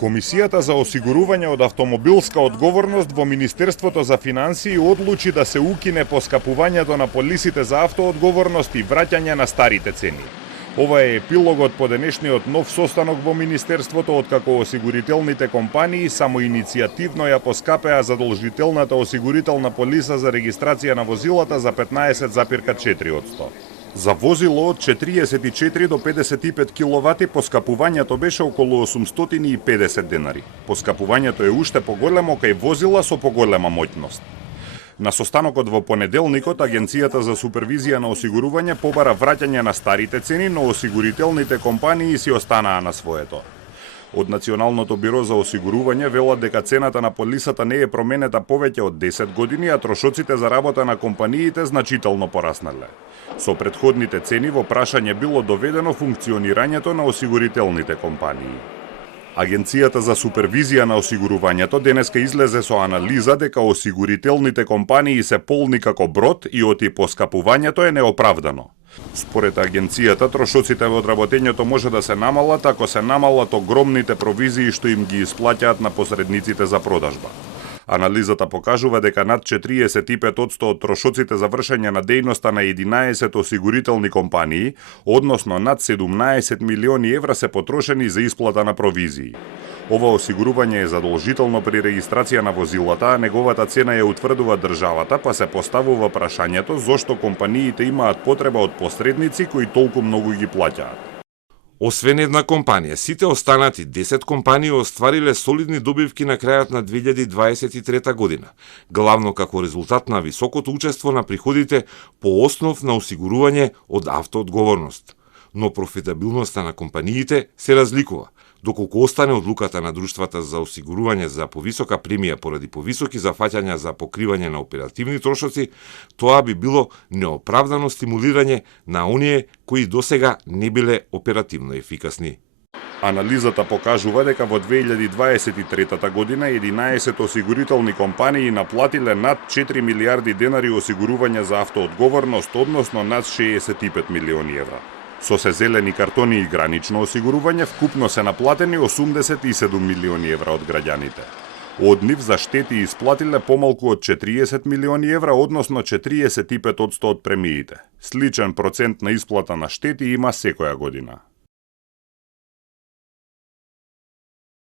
Комисијата за осигурување од автомобилска одговорност во Министерството за финансии одлучи да се укине поскапувањето на полисите за автоодговорност и враќање на старите цени. Ова е епилогот по денешниот нов состанок во Министерството, откако осигурителните компании самоиницијативно ја поскапеа задолжителната осигурителна полиса за регистрација на возилата за 15,4%. За возило од 44 до 55 киловати поскапувањето беше околу 850 денари. Поскапувањето е уште поголемо кај возила со поголема моќност. На состанокот во понеделникот, Агенцијата за супервизија на осигурување побара враќање на старите цени, но осигурителните компании си останаа на своето. Од Националното биро за осигурување велат дека цената на полисата не е променета повеќе од 10 години, а трошоците за работа на компаниите значително пораснале. Со претходните цени во прашање било доведено функционирањето на осигурителните компании. Агенцијата за супервизија на осигурувањето денеска излезе со анализа дека осигурителните компании се полни како брод и оти поскапувањето е неоправдано. Според агенцијата, трошоците во одработењето може да се намалат ако се намалат огромните провизии што им ги исплаќаат на посредниците за продажба. Анализата покажува дека над 45% од трошоците за вршење на дејноста на 11 осигурителни компании, односно над 17 милиони евра се потрошени за исплата на провизии. Ова осигурување е задолжително при регистрација на возилата, а неговата цена ја утврдува државата, па се поставува прашањето зошто компаниите имаат потреба од посредници кои толку многу ги плаќаат. Освен една компанија, сите останати 10 компании оствариле солидни добивки на крајот на 2023 година, главно како резултат на високото учество на приходите по основ на осигурување од автоодговорност. Но профитабилноста на компаниите се разликува. Доколку остане одлуката на друштвата за осигурување за повисока премија поради повисоки зафаќања за покривање на оперативни трошоци, тоа би било неоправдано стимулирање на оние кои досега не биле оперативно ефикасни. Анализата покажува дека во 2023 година 11 осигурителни компании наплатиле над 4 милиарди денари осигурување за автоодговорност, односно над 65 милиони евра. Со се зелени картони и гранично осигурување вкупно се наплатени 87 милиони евра од граѓаните. Од нив за штети исплатиле помалку од 40 милиони евра, односно 45% од премиите. Сличен процент на исплата на штети има секоја година.